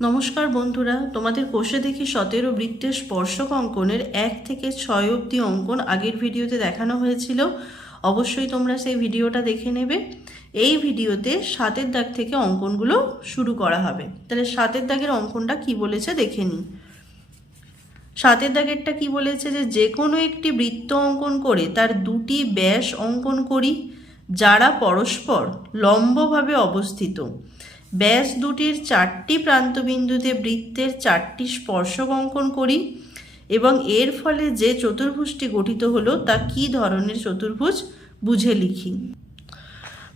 নমস্কার বন্ধুরা, তোমাদের কোষে দেখি 17 বৃত্তের স্পর্শক অঙ্কনের 1 থেকে 6 অবধি অঙ্কন আগের ভিডিওতে দেখানো হয়েছিল। অবশ্যই তোমরা সেই ভিডিওটা দেখে নেবে। এই ভিডিওতে 7-এর দাগ থেকে অঙ্কনগুলো শুরু করা হবে। তাহলে 7-এর দাগের অঙ্কনটা কি বলেছে দেখে নিই। 7-এর দাগেরটা কি বলেছে, যে কোনো একটি বৃত্ত অঙ্কন করে তার দুটি ব্যাস অঙ্কন করি যারা পরস্পর লম্বভাবে অবস্থিত। ব্যাস দুটির 4টি প্রান্তবিন্দুতে বৃত্তের 4টি স্পর্শক অঙ্কন করি এবং এর ফলে যে চতুর্ভুজটি গঠিত হলো তা কী ধরনের চতুর্ভুজ বুঝে লিখি।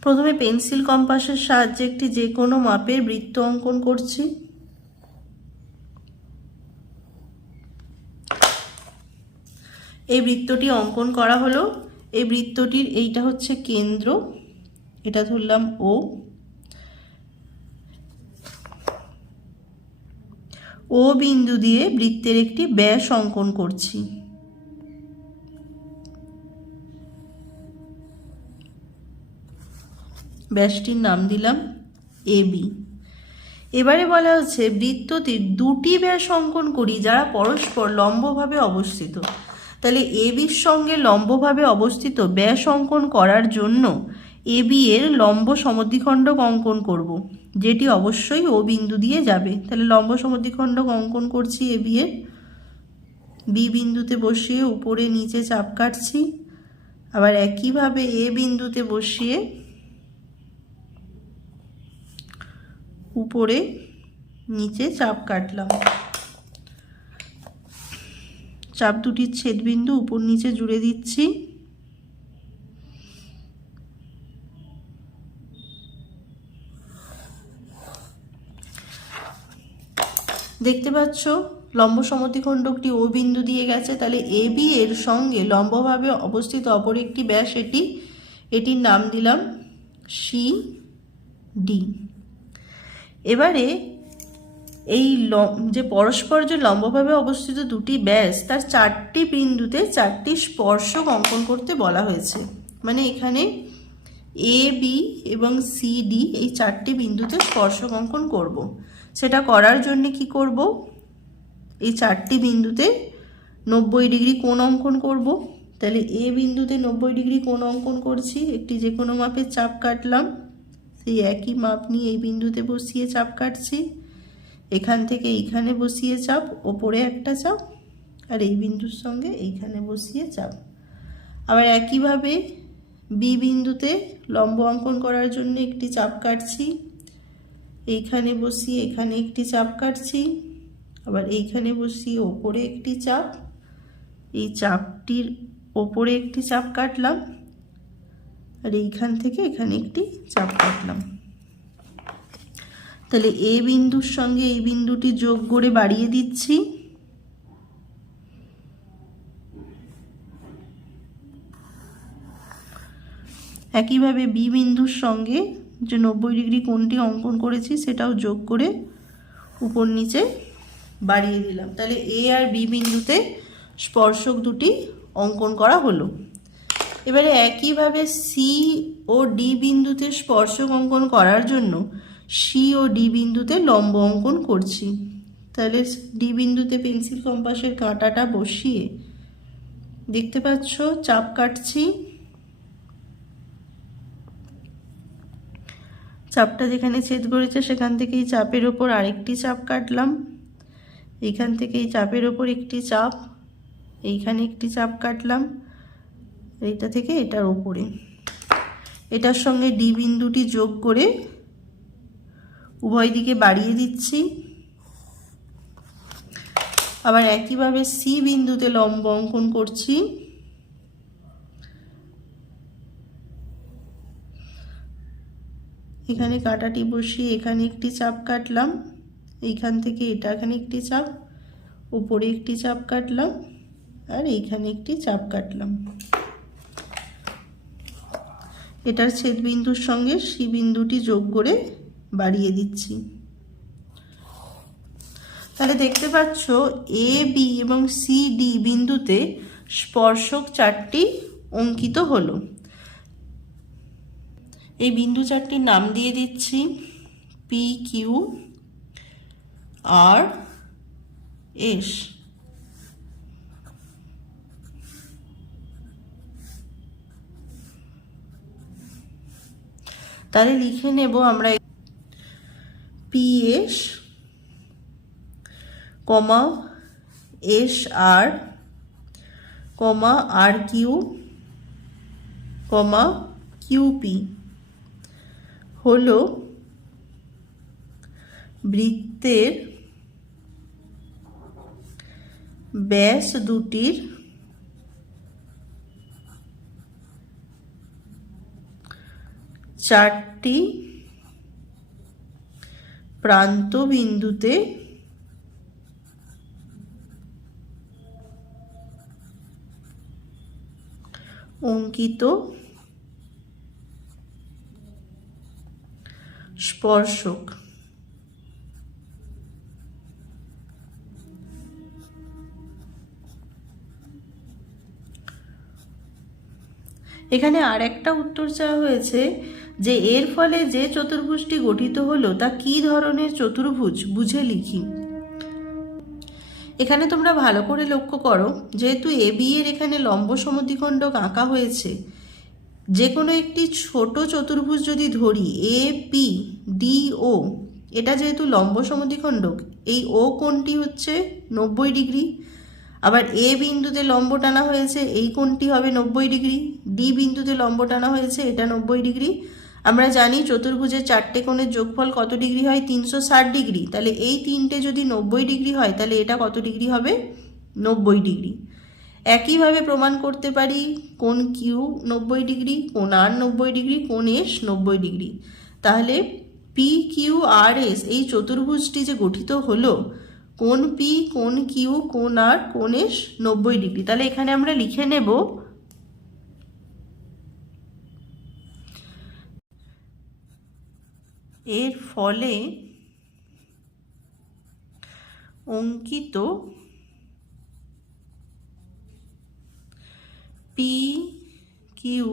প্রথমে পেন্সিল কম্পাসের সাহায্যে একটি যে কোনো মাপের বৃত্ত অঙ্কন করছি। এই বৃত্তটি অঙ্কন করা হলো। এই বৃত্তটির এইটা হচ্ছে কেন্দ্র, এটা ধরলাম ও। ও বিন্দু দিয়ে বৃত্তের একটি ব্যাস অঙ্কন করছি। ব্যাসটির নাম দিলাম এবি। এবারে বলা হচ্ছে বৃত্তটির দুটি ব্যাস অঙ্কন করি যারা পরস্পর লম্বভাবে অবস্থিত। তাহলে এবির সঙ্গে লম্বভাবে অবস্থিত ব্যাস অঙ্কন করার জন্য এবি এর লম্ব সমদ্বিখণ্ডক অঙ্কন করব, যেটি অবশ্যই ও বিন্দু দিয়ে যাবে। তাহলে লম্ব সমদ্বিখণ্ডক অঙ্কন করছি এবি এর। বি বিন্দুতে বসিয়ে উপরে নিচে চাপ কাটছি। আবার একইভাবে এ বিন্দুতে বসিয়ে উপরে নিচে চাপ কাটলাম। চাপ দুটির ছেদবিন্দু উপর নিচে জুড়ে দিচ্ছি। দেখতে পাচ্ছ লম্ব সমদ্বিখণ্ডকটি ও বিন্দু দিয়ে গেছে। তাহলে এ বি এর সঙ্গে লম্বভাবে অবস্থিত অপর একটি ব্যাস এটির নাম দিলাম সি ডি। এবারে এই যে পরস্পর যে লম্বভাবে অবস্থিত দুটি ব্যাস তার 4টি বিন্দুতে 4টি স্পর্শক অঙ্কন করতে বলা হয়েছে। মানে এখানে এ বি এবং সি ডি এই 4টি বিন্দুতে স্পর্শক অঙ্কন করব। সেটা করার জন্য কি করব, এই 4টি বিন্দুতে 90 ডিগ্রি কোণ অঙ্কন করব। তাহলে এ বিন্দুতে 90 ডিগ্রি কোণ অঙ্কন করছি। একটি যে কোনো মাপের চাপ কাটলাম, সেই একই মাপ নিয়ে এই বিন্দুতে বসিয়ে চাপ কাটছি। এখান থেকে এইখানে বসিয়ে চাপ, ওপরে একটা চাপ, আর এই বিন্দুর সঙ্গে এইখানে বসিয়ে চাপ। আবার একইভাবে বি বিন্দুতে লম্ব অঙ্কন করার জন্য একটি চাপ কাটছি। এইখানে বসিয়ে এখানে একটি চাপ কাটছি। আবার এইখানে বসিয়ে ওপরে একটি চাপ, এই চাপটির ওপরে একটি চাপ কাটলাম, আর এইখান থেকে এখানে একটি চাপ কাটলাম। তাহলে এ বিন্দুর সঙ্গে এই বিন্দুটি যোগ করে বাড়িয়ে দিচ্ছি। একইভাবে বি বিন্দুর সঙ্গে যে 90 ডিগ্রি কোণটি অঙ্কন করেছি সেটাও যোগ করে উপর নিচে বাড়িয়ে দিলাম। তাহলে এ আর বি বিন্দুতে স্পর্শক দুটি অঙ্কন করা হলো। এবারে একইভাবে সি ও ডি বিন্দুতে স্পর্শক অঙ্কন করার জন্য সি ও ডি বিন্দুতে লম্ব অঙ্কন করছি। তাহলে ডি বিন্দুতে পেন্সিল কম্পাসের কাঁটাটা বসিয়ে দেখতে পাচ্ছ চাপ কাটছি। চাপটা যেখানে ছেদ করেছে সেখান থেকে এই চাপের ওপর আরেকটি চাপ কাটলাম। এইখান থেকে এই চাপের ওপর একটি চাপ, এইখানে একটি চাপ কাটলাম, এইটা থেকে এটার ওপরে। এটার সঙ্গে ডি বিন্দুটি যোগ করে উভয় দিকে বাড়িয়ে দিচ্ছি। আবার একইভাবে সি বিন্দুতে লম্ব অঙ্কন করছি। এখানে কাঁটাটি বসিয়ে এখানে একটি চাপ কাটলাম, এইখান থেকে এটা এখানে একটি চাপ, উপরে একটি চাপ কাটলাম, আর এইখানে একটি চাপ কাটলাম। এটার ছেদবিন্দুর সঙ্গে সি বিন্দুটি যোগ করে বাড়িয়ে দিচ্ছি। তাহলে দেখতে পাচ্ছ এ বি এবং সি ডি বিন্দুতে স্পর্শক 4টি অঙ্কিত হলো। এই বিন্দু 4টির নাম দিয়ে দিচ্ছি পি কিউ আর এস। তাহলে লিখে নেব আমরা পি এস কমা এস আর কমা আর কিউ কমা কিউপি হলো বৃত্তের ব্যাস দুটির চারটি প্রান্ত বিন্দুতে অঙ্কিত স্পর্শক। এখানে আর একটা উত্তর চাওয়া হয়েছে যে এর ফলে যে চতুর্ভুজটি গঠিত হলো তা কি ধরনের চতুর্ভুজ, বুঝে লিখি। এখানে তোমরা ভালো করে লক্ষ্য করো, যেহেতু এ বি এর এখানে লম্ব সমদ্বিখণ্ডক আঁকা হয়েছে, যে কোনো একটি ছোট চতুর্ভুজ যদি ধরি এ পি ডি ও, এটা যেহেতু লম্ব সমদ্বিখণ্ডক, এই ও কোণটি হচ্ছে 90 ডিগ্রি। আবার এ বিন্দুতে লম্ব টানা হয়েছে, এই কোণটি হবে 90 ডিগ্রি। ডি বিন্দুতে লম্ব টানা হয়েছে, এটা 90 ডিগ্রি। আমরা জানি চতুর্ভুজের চারটে কোণের যোগফল কত ডিগ্রি হয়? 360 ডিগ্রি। তাহলে এই তিনটে যদি 90 ডিগ্রি হয়, তাহলে এটা কত ডিগ্রি হবে? 90 ডিগ্রি। একইভাবে প্রমাণ করতে পারি কোণ কিউ 90 ডিগ্রি, কোণ আর 90 ডিগ্রি, কোণ এস 90 ডিগ্রি। তাহলে পি কিউ আর এস এই চতুর্ভুজটি যে গঠিত হলো, কোণ পি, কোণ কিউ, কোণ আর, কোণ এস 90 ডিগ্রি। তাহলে এখানে আমরা লিখে নেব এর ফলে অঙ্কিত পি কিউ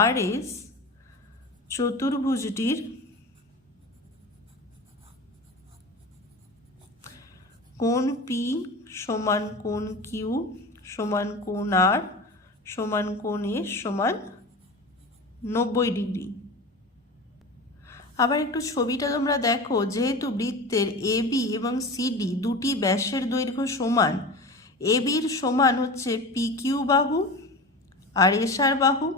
আর এস চতুর্ভুজটির কোণ পি সমান কোণ কিউ সমান কোণ আর সমান কোণ এস সমান 90 ডিগ্রি। আবার একটু ছবিটা তোমরা দেখো, যেহেতু বৃত্তের এ বি এবং সিডি দুটি ব্যাসের দৈর্ঘ্য সমান, এ বির সমান হচ্ছে পি কিউ বাহু আর এস আর বাহু,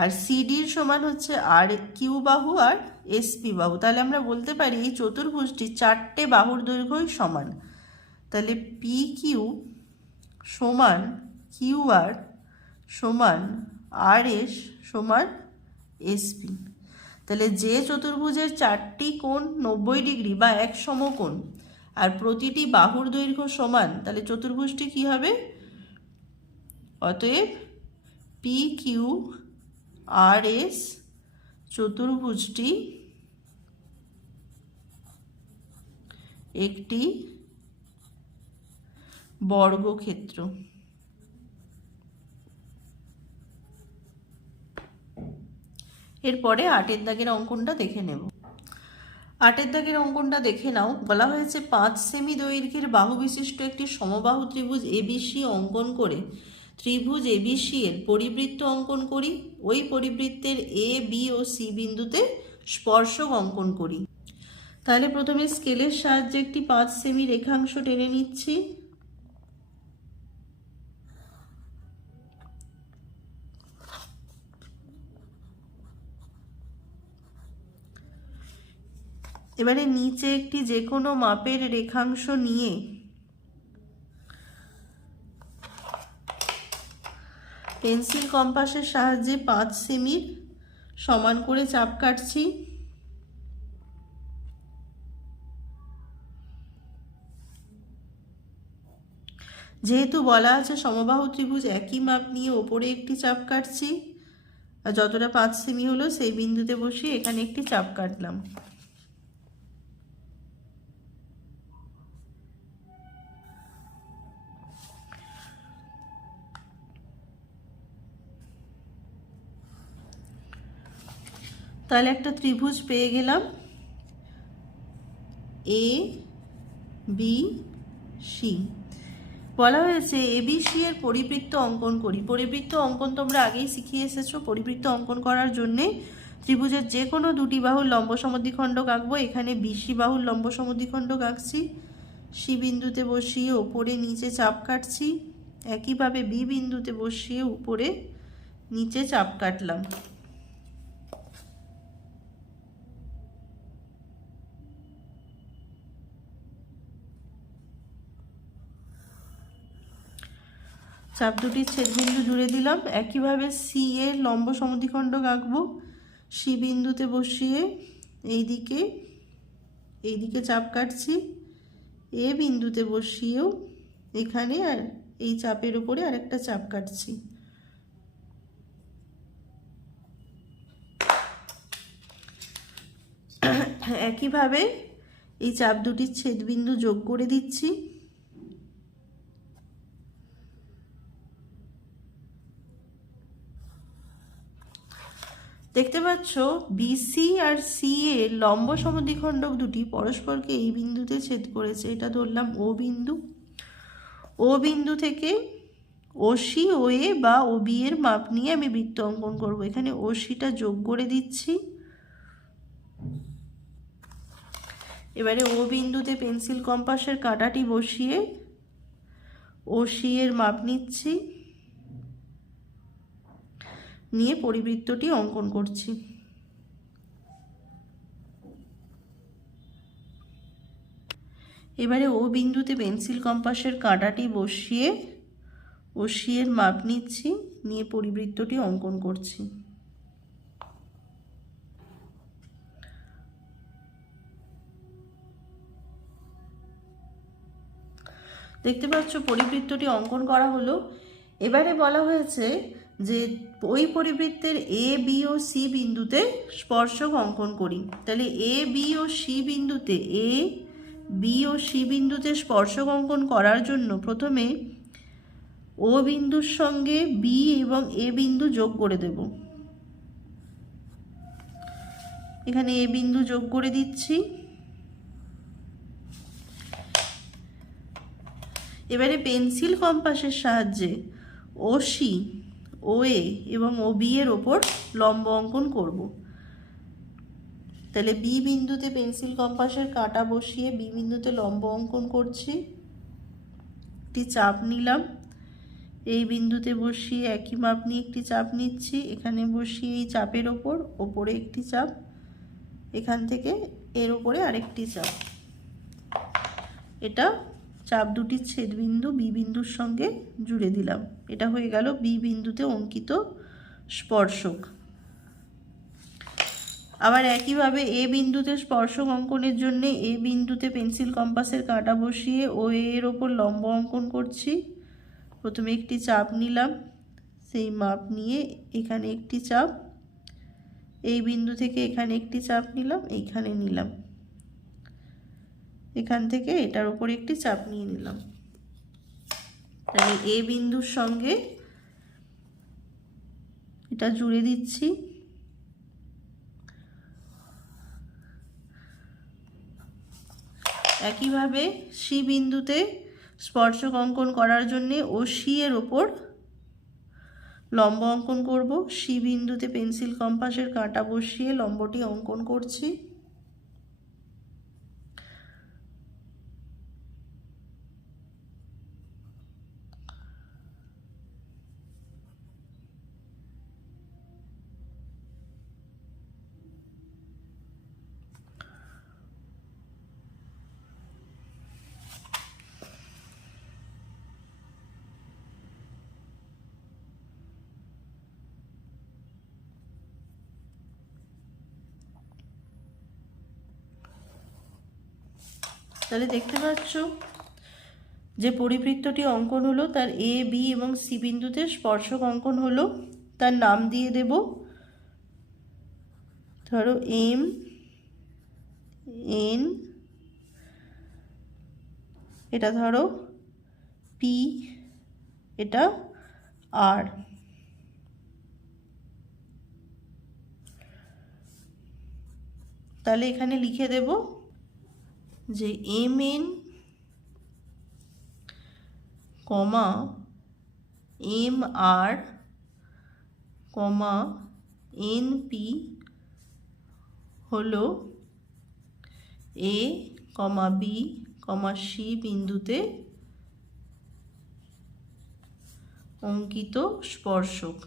আর সিডির সমান হচ্ছে আর কিউ বাহু আর এসপি বাহু। তাহলে আমরা বলতে পারি এই চতুর্ভুজটি চারটে বাহুর দৈর্ঘ্যই সমান। তাহলে পি কিউ সমান কিউ আর সমান আর এস সমান এসপি। তাহলে যে চতুর্ভুজের চারটি কোণ 90 ডিগ্রি বা এক সমকোণ আর প্রতিটি বাহুর দৈর্ঘ্য সমান, তাহলে চতুর্ভুজটি কি হবে? অতএব পি কিউ আর এস চতুর্ভুজটি একটি বর্গক্ষেত্র। এরপরে 8 দাগের অঙ্কনটা দেখে নেব। 8 দাগের অঙ্কনটা দেখে নাও। বলা হয়েছে 5 সেমি দৈর্ঘ্যের বাহু বিশিষ্ট একটি সমবাহু ত্রিভুজ এবিসি অঙ্কন করে ত্রিভুজ এবিসি এর পরিবৃত্ত অঙ্কন করি। ওই পরিবৃত্তের এ বি ও সি বিন্দুতে স্পর্শক অঙ্কন করি। তাহলে প্রথমে স্কেলের সাহায্যে একটি 5 সেমি রেখাংশ টেনে নিচ্ছি। এবারে নিচে একটি যে কোনো মাপের রেখাংশ নিয়ে পেন্সিল কম্পাসের সাহায্যে 5 সেমির সমান করে চাপ কাটছি। যেহেতু বলা আছে সমবাহু ত্রিভুজ একই মাপ নিয়ে ওপরে একটি চাপ কাটছি, আর যতটা 5 সেমি হলো সেই বিন্দুতে বসিয়ে এখানে একটি চাপ কাটলাম। তাহলে একটা ত্রিভুজ পেয়ে গেলাম। A B C. বলা হয়েছে এবিসি এর পরিবৃত্ত অঙ্কন করি। পরিবৃত্ত অঙ্কন তোমরা আগেই শিখিয়ে এসেছো। পরিবৃত্ত অঙ্কন করার জন্যে ত্রিভুজের যে কোনো দুটি বাহুর লম্ব সমদ্বিখণ্ডক আঁকবো। এখানে বিসি বাহুর লম্ব সমদ্বিখণ্ডক আঁকছি, সি বিন্দুতে বসিয়ে ওপরে নিচে চাপ কাটছি। একইভাবে বি বিন্দুতে বসিয়ে উপরে নিচে চাপ কাটলাম। চাপ দুটির ছেদবিন্দু জুড়ে দিলাম। একইভাবে সি এর লম্ব সমদ্বিখণ্ডক আঁকবো। সি বিন্দুতে বসিয়ে এইদিকে চাপ কাটছি। এ বিন্দুতে বসিয়েও এখানে আর এই চাপের উপরে আরেকটা চাপ কাটছি। একইভাবে এই চাপ দুটির ছেদবিন্দু যোগ করে দিচ্ছি। দেখতে পাচ্ছ বিসি আর সি এর লম্ব সমদ্বিখণ্ডক দুটি পরস্পরকে এই বিন্দুতে ছেদ করেছে। এটা ধরলাম ও বিন্দু। ও বিন্দু থেকে ওসি ও এ বা ও বি এর মাপ নিয়ে আমি বৃত্ত অঙ্কন করব। এখানে ওসিটা যোগ করে দিচ্ছি। এবারে ও বিন্দুতে পেন্সিল কম্পাসের কাঁটাটি বসিয়ে ওসি এর মাপ নিচ্ছি, নিয়ে পরিবৃত্তটি অঙ্কন করছি। এবারে ও বিন্দুতে পেন্সিল কম্পাসের কাঁটাটি বসিয়ে ওসি এর মাপ নিচ্ছি, নিয়ে পরিবৃত্তটি অঙ্কন করছি। দেখতে পাচ্ছ পরিবৃত্তটি অঙ্কন করা হলো। এবারে বলা হয়েছে যে ওই পরিবৃত্তের এ বি ও সি বিন্দুতে স্পর্শক অঙ্কন করি। তাহলে এ বি ও সি বিন্দুতে স্পর্শক অঙ্কন করার জন্য প্রথমে ও বিন্দুর সঙ্গে বি এবং এ বিন্দু যোগ করে দেব। এখানে এ বিন্দু যোগ করে দিচ্ছি। এবারে পেন্সিল কম্পাসের সাহায্যে ওসি ও এ এবং ও বি এর ওপর লম্ব অঙ্কন করব। তাহলে বি বিন্দুতে পেন্সিল কম্পাসের কাঁটা বসিয়ে বি বিন্দুতে লম্ব অঙ্কন করছি। একটি চাপ নিলাম। এই বিন্দুতে বসিয়ে একই মাপ নিয়ে একটি চাপ নিচ্ছি। এখানে বসিয়ে এই চাপের ওপরে একটি চাপ, এখান থেকে এর ওপরে আরেকটি চাপ। এটা চাপ দুটির ছেদবিন্দু বি বিন্দুর সঙ্গে জুড়ে দিলাম। এটা হয়ে গেল বি বিন্দুতে অঙ্কিত স্পর্শক। আবার একইভাবে এ বিন্দুতে স্পর্শক অঙ্কনের জন্য এ বিন্দুতে পেন্সিল কম্পাসের কাঁটা বসিয়ে ও এর ওপর লম্ব অঙ্কন করছি। প্রথমে একটি চাপ নিলাম, সেই মাপ নিয়ে এখানে একটি চাপ, এই বিন্দু থেকে এখানে একটি চাপ নিলাম, এইখানে নিলাম, এখান থেকে এটার উপর একটি চাপ নিয়ে নিলাম। তাহলে এ বিন্দুর সঙ্গে এটা জুড়ে দিচ্ছি। একইভাবে সি বিন্দুতে স্পর্শক অঙ্কন করার জন্য ওসি এর ওপর লম্ব অঙ্কন করব। সি বিন্দুতে পেন্সিল কম্পাসের কাঁটা বসিয়ে লম্বটি অঙ্কন করছি। তাহলে দেখতে পাচ্ছ যে পরিবৃত্তটি অঙ্কন হলো, তার এ বি এবং সি বিন্দুতে স্পর্শক অঙ্কন হলো। তার নাম দিয়ে দেব, ধরো এম এন, এটা ধরো পি, এটা আর। তাহলে এখানে লিখে দেব যে এম এন কমা এম আর কমা এনপি হলো এ কমা বি কমা সি বিন্দুতে অঙ্কিত স্পর্শক।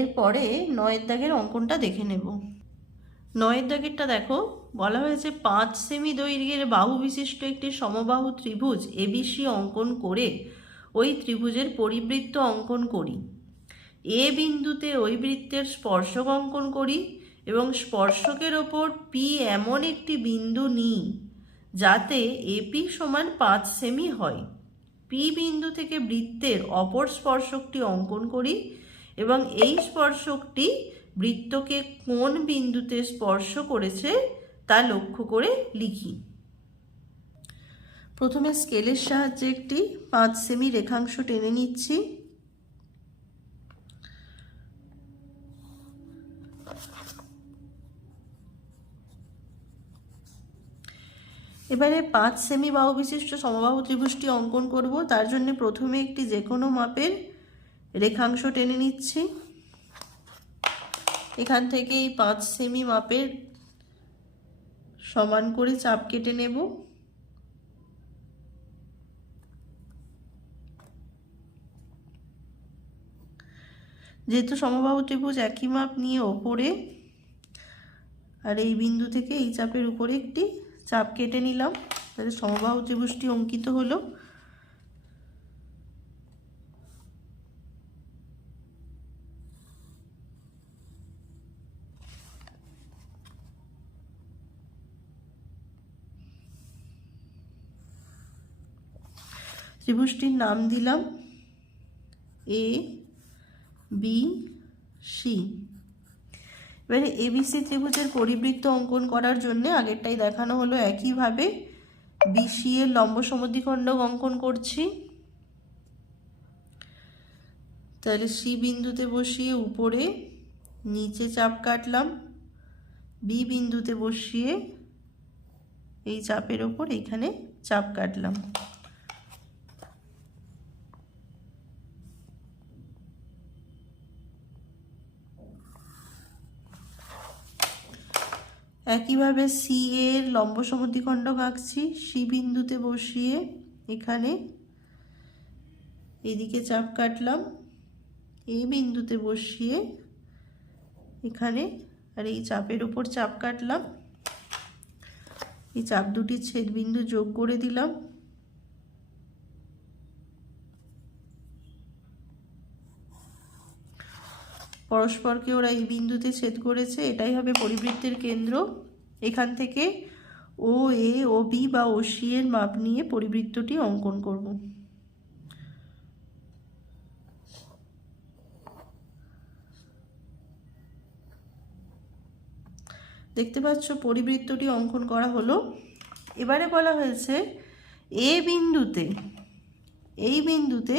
এরপরে 9 দাগের অঙ্কনটা দেখে নেব। 9 দাগেরটা দেখো, বলা হয়েছে 5 সেমি দৈর্ঘ্যের বাহু বিশিষ্ট একটি সমবাহু ত্রিভুজ এবিসি অঙ্কন করে ওই ত্রিভুজের পরিবৃত্ত অঙ্কন করি। এ বিন্দুতে ওই বৃত্তের স্পর্শক অঙ্কন করি এবং স্পর্শকের ওপর পি এমন একটি বিন্দু নিই যাতে এপি সমান 5 সেমি হয়। পি বিন্দু থেকে বৃত্তের অপর স্পর্শকটি অঙ্কন করি এবং এই স্পর্শকটি বৃত্তকে কোন বিন্দুতে স্পর্শ করেছে তা লক্ষ্য করে লিখি। প্রথমে স্কেলের সাহায্যে একটি 5 সেমি রেখাংশ টেনে নিচ্ছি। এবারে 5 সেমি বাহু বিশিষ্ট সমবাহু ত্রিভুজটি অঙ্কন করব। তার জন্য প্রথমে একটি যে কোনো মাপের রেখাংশ টেনে নিচ্ছি। এখান থেকে এই 5 সেমি মাপের সমান করে চাপ কেটে নেব। যেহেতু সমবাহু ত্রিভুজ একই মাপ নিয়ে ওপরে আর এই বিন্দু থেকে এই চাপের উপরে একটি চাপ কেটে নিলাম, তাহলে সমবাহু ত্রিভুজটি অঙ্কিত হলো। ত্রিভুজটির নাম দিলাম এ বি সি। এবারে এবিসি ত্রিভুজের পরিবৃত্ত অঙ্কন করার জন্য আগেরটাই দেখানো হলো একইভাবে বিসি এর লম্ব সমদ্বিখণ্ডক অঙ্কন করছি। তাহলে সি বিন্দুতে বসিয়ে উপরে নিচে চাপ কাটলাম, বি বিন্দুতে বসিয়ে এই চাপের ওপর এখানে চাপ কাটলাম। একইভাবে সি এর লম্ব সমদ্বিখণ্ডক আঁকছি। সি বিন্দুতে বসিয়ে এখানে এদিকে চাপ কাটলাম, এ বিন্দুতে বসিয়ে এখানে আর এই চাপের উপর চাপ কাটলাম। এই চাপ দুটি ছেদ বিন্দু যোগ করে দিলাম। পরস্পরকে ওরা এই বিন্দুতে ছেদ করেছে, এটাই হবে পরিবৃত্তের কেন্দ্র। এখান থেকে ও এ ও বি বা ও সি এর মাপ নিয়ে পরিবৃত্তটি অঙ্কন করব। দেখতে পাচ্ছ পরিবৃত্তটি অঙ্কন করা হলো। এবারে বলা হয়েছে এ বিন্দুতে এই বিন্দুতে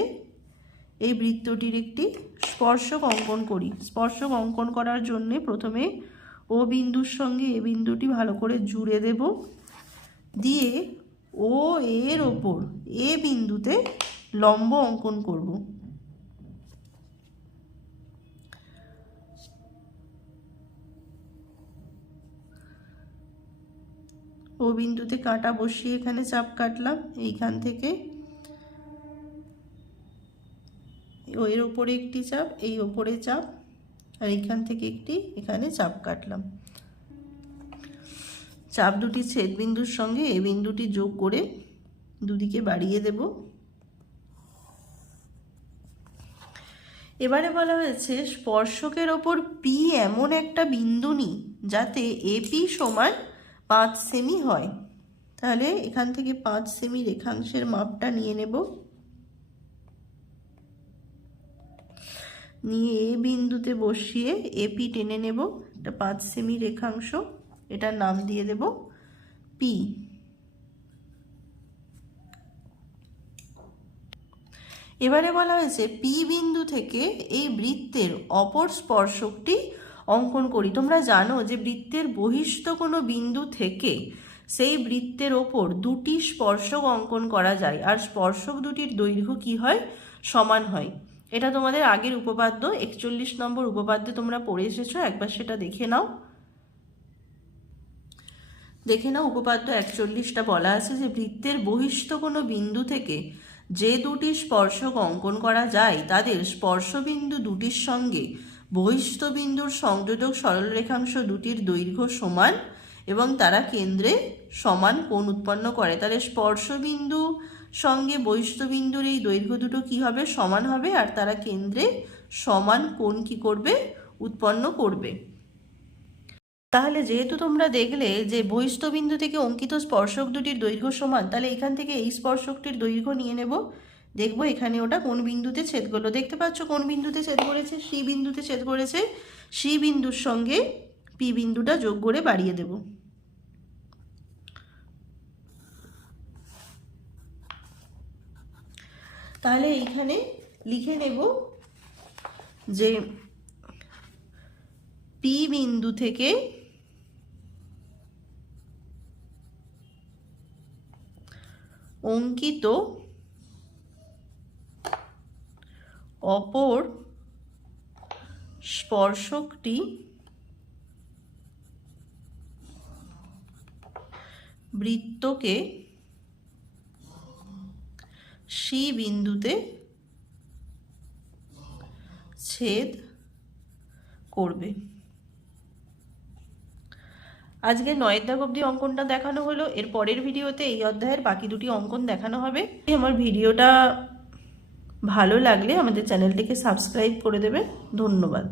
এই বৃত্তটির একটি স্পর্শক অঙ্কন করি। স্পর্শক অঙ্কন করার জন্য প্রথমে ও বিন্দুর সঙ্গে এ বিন্দুটি ভালো করে জুড়ে দেব, দিয়ে ও এর ওপর এ বিন্দুতে লম্ব অঙ্কন করব। ও বিন্দুতে কাঁটা বসিয়ে এখানে চাপ কাটলাম, এইখান থেকে এর ওপরে একটি চাপ, এই ওপরে চাপ, আর এইখান থেকে একটি এখানে চাপ কাটলাম। চাপ দুটি ছেদ বিন্দুর সঙ্গে এই বিন্দুটি যোগ করে দুদিকে বাড়িয়ে দেব। এবারে বলা হয়েছে স্পর্শকের ওপর পি এমন একটা বিন্দু নিই যাতে এপি সমান 5 সেমি হয়। তাহলে এখান থেকে 5 সেমি রেখাংশের মাপটা নিয়ে নেব, নিয়ে এ বিন্দুতে বসিয়ে এপি টেনে নেব। এটা 5 সেমি রেখাংশ, এটার নাম দিয়ে দেব পি। এবারে বলা হয়েছে পি বিন্দু থেকে এই বৃত্তের অপর স্পর্শকটি অঙ্কন করি। তোমরা জানো যে বৃত্তের বহিস্থ কোনো বিন্দু থেকে সেই বৃত্তের ওপর দুটি স্পর্শক অঙ্কন করা যায়, আর স্পর্শক দুটির দৈর্ঘ্য কি হয়, সমান হয়। এটা তোমাদের আগের উপপাদ্য 41 নম্বর উপপাদ্যে তোমরা পড়ে এসেছো, একবার সেটা দেখে নাও। উপপাদ্য 41টা বলা আছে যে বৃত্তের বহিস্থ কোনো বিন্দু থেকে যে দুটি স্পর্শক অঙ্কন করা যায় তাদের স্পর্শবিন্দু দুটির সঙ্গে বহিস্থ বিন্দুর সংযোজক সরলরেখাংশ দুটির দৈর্ঘ্য সমান এবং তারা কেন্দ্রে সমান কোণ উৎপন্ন করে। তাহলে স্পর্শবিন্দু সঙ্গে বহিস্থ বিন্দুর এই দৈর্ঘ্য দুটো কি হবে, সমান হবে, আর তারা কেন্দ্রে সমান কোণ কি করবে, উৎপন্ন করবে। তাহলে যেহেতু তোমরা দেখলে যে বহিস্থ বিন্দু থেকে অঙ্কিত স্পর্শক দুটির দৈর্ঘ্য সমান, তাহলে এখান থেকে এই স্পর্শকটির দৈর্ঘ্য নিয়ে নেব। দেখবো এখানে ওটা কোন বিন্দুতে ছেদ করলো। দেখতে পাচ্ছ কোন বিন্দুতে ছেদ করেছে, সি বিন্দুতে ছেদ করেছে। সি বিন্দুর সঙ্গে পি বিন্দুটা যোগ করে বাড়িয়ে দেব। তাহলে এইখানে লিখে নেব যে পি বিন্দু থেকে অঙ্কিত অপর স্পর্শকটি বৃত্তকে সি বিন্দুতে ছেদ করবে। আজকে 9 দাগ অবধি অঙ্কনটা দেখানো হলো। এর পরের ভিডিওতে এই অধ্যায়ের বাকি দুটি অঙ্কন দেখানো হবে। আমার ভিডিওটা ভালো লাগলে আমাদের চ্যানেলটিকে সাবস্ক্রাইব করে দেবে। ধন্যবাদ।